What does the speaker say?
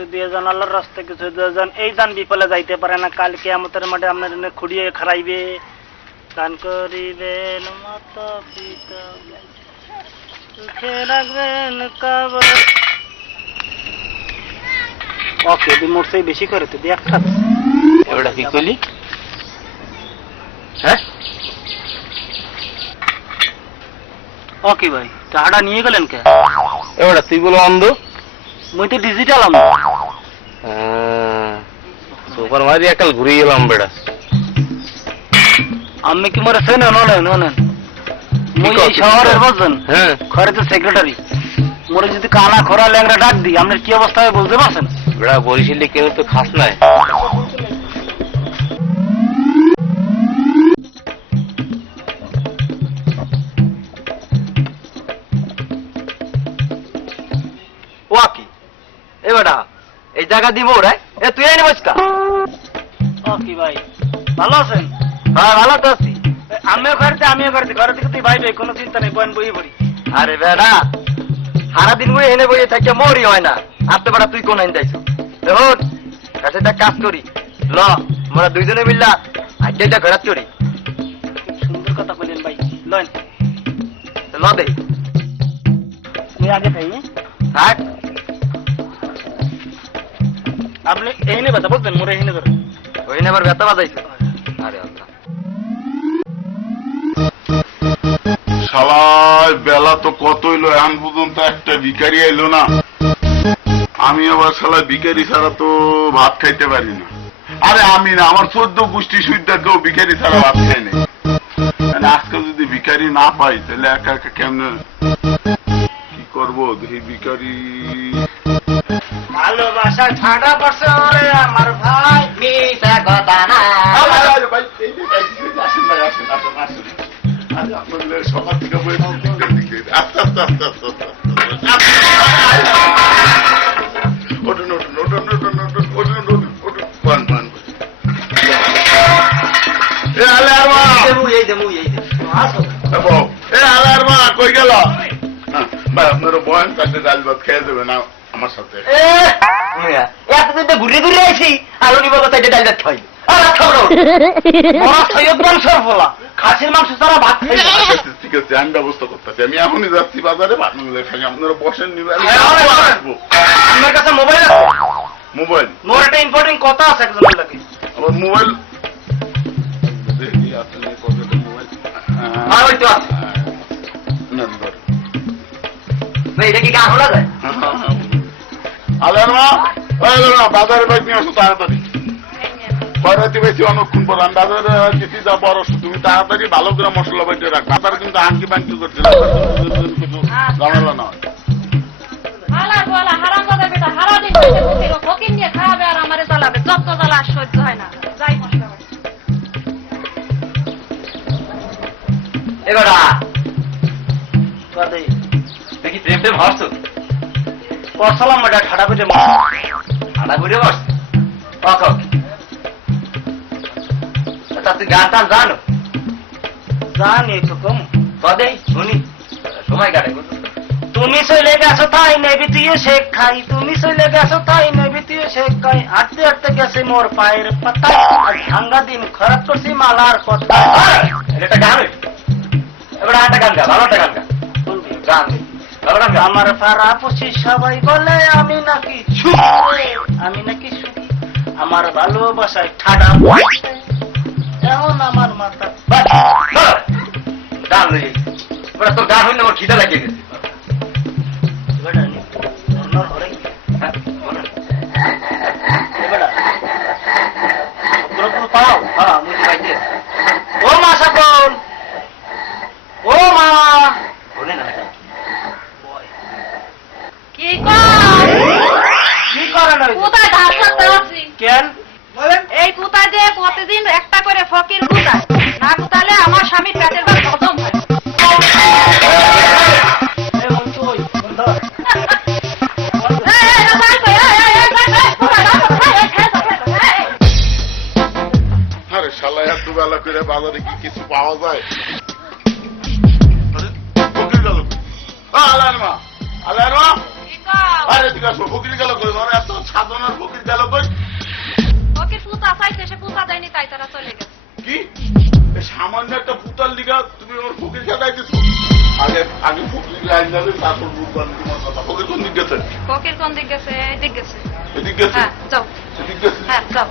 কিছু দিয়ে যান, আল্লাহর রাস্তায় কিছু দিয়ে যান। এই যান বিপলে যাইতে পারে না, কাল কিয়ামতের মাঠে আপনার এনে খুঁড়িয়ে খারাইবে। দান করিবেন মাতা পিতা, সুখে রাখবেন কবর। ওকে মরছে বেশি করে তো দিয়ে একটা এবারটা কি করলি? হ্যাঁ ওকে ভাই, টাকাটা নিয়ে গেলেন কে? এবারটা তুই বলো অন্ধ। মুই তো ডিজিটাল আমি। সুপার মারি একাল ঘুরে গেলাম বেড়া। আমি কি মরে সেন নলেন নলেন মুই এই শহরের বলছেন। হ্যাঁ ঘরে তো সেক্রেটারি মোরে যদি কানা খোরা ল্যাংরা ডাক দিই আপনার কি অবস্থা হবে বুঝতে পারছেন? বেড়া বরিশালে কেউ তো খাস নাই। ও কি এ বেটা এই জায়গা দিব রে? এ তুই আইনি বসকা। ও কি ভাই ভালো আছেন? হ্যাঁ ভালো তো আছি। আমিও ঘরে থেকে তুই ভাই ভাই কোনো চিন্তা নেই, বয়েন বই পড়ি। আরে বেটা সারাদিন বই এনে বইয়ে থাকে মরি হয় না। আপনি বেটা তুই কোন আইন যাইছো? দেখুন কাছে একটা কাজ করি ল, আমরা দুইজনে মিললা আজকে এটা ঘোরাত চড়ি। খুব সুন্দর কথা বললেন ভাই, লন ল দেখি তুই আগে থাই। থাক আপনি এই নেই কথা বলতেন, মোরে এই ধরেন। ওই আবার ব্যথা বাজাইছো। আরে আল্লাহ শালায় বেলা তো কত হইলো, এখন পর্যন্ত একটা ভিখারি আইলো না। আমি আবার শালা ভিখারি ছাড়া তো ভাত খাইতে পারি না। আরে আমি না, আমার 14 গোষ্ঠী সুবিধা কেউ ভিখারি ছাড়া ভাত খাই নাই। আজকে যদি ভিখারি না পাই তাহলে একা একা কেমনে কি করবো? দেখি ভিখারি ভালোবাসা ঠাডা পাশে ওরে আমার ভাই, মিছা কথা না। আসেন ভাই, আসেন। আরে আপনাদের সকাল থেকে দিকে আস্তে আস্তে ওঠুন পান এ আলার মা, এ আলার মা কই গেল? ভাই আপনারা বয়ান চারটে ডাল ভাত খেয়ে দেবেন আমার সাথে। এতদিন তো ঘুরে ঘুরে আইছি আলু নিব কোথায় ডাল ভাত খাই। খাসির মাংস ছাড়া ভাত খাই না। ঠিক আছে আমি ব্যবস্থা করতেছি, আমি এখনই যাচ্ছি বাজারে ভাত নিলে খাই। আপনারা বসেন নিবেন। আমার কাছে মোবাইল আছে। মোবাইল? মোর একটা ইম্পর্টেন্ট কথা আছে একজনের লাগে। আবার মোবাইল দেখি আসলে কতটা মোবাইল। আর ওই তো আছে। এটা কি গা খোলা যায়? আলার মা, বাজারে বাইক নিয়ে আসো তাড়াতাড়ি। কয়রাতি বেশি অনেকক্ষণ পর আমি বাজারে যেতে যা বড়, তুমি তাড়াতাড়ি ভালো করে মশলা বাইটে রাখ। বাজারে কিন্তু আঙ্কি বাঙ্কি করছে ঝামেলা না। এবারা দেখি প্রেম প্রেম হস পড়সালাম এটা ঠাডা করে ঠান্ডা ঘুরে বস। তুই গান টান জানো? জানি একটু কম। কদে শুনি সময় কাটে। তুমি চলে গেছো তাই নেবি তুইও শেখ খাই, তুমি চলে গেছো তাই নেবি তুইও শেখ খাই। হাঁটতে হাঁটতে গেছে মোর পায়ের পাতা, আর ভাঙ্গা দিন খরাত করছি মালার কথা। এটা গান এবার একটা গান গা, ভালো একটা গান গা। গান আমার পাড়া পুষি সবাই বলে আমি নাকি সুখী, আমি নাকি সুখী। আমার ভালোবাসায় ঠাডা এখন আমার মাথা গান লই। তোর গান হইলে আমার খিদা লাগিয়ে গেছে। ও মা সকল, ও মা কি কর? কি করেন? কোথায় ধার করতে আছি? কেন বলেন? এই কোথায় দিয়ে প্রতিদিন একটা করে ফকির কোথায় না কোথালে আমার স্বামীর পেটের ভাত হজম হয়। আরে শালা এত বেলা করে বাজারে কি কিছু পাওয়া যায়? আলার মা, আলার মা, কও আরে ঠিক আছে ফকির গেল কই ওরা এত সাধনার ফকির গেল কই ফকির পুতা চাইছে সে পুতা দেয়নি তাই তারা চলে গেছে কি এই সামান্য একটা পুতার লিগা তুমি আমার ফকির খেদাই দিছো আগে আগে ফকির লাইন যাবে তারপর বুঝবান তোমার কথা ফকির কোন দিক গেছে ফকির কোন দিক গেছে এদিক গেছে এদিক গেছে হ্যাঁ যাও এদিক গেছে হ্যাঁ যাও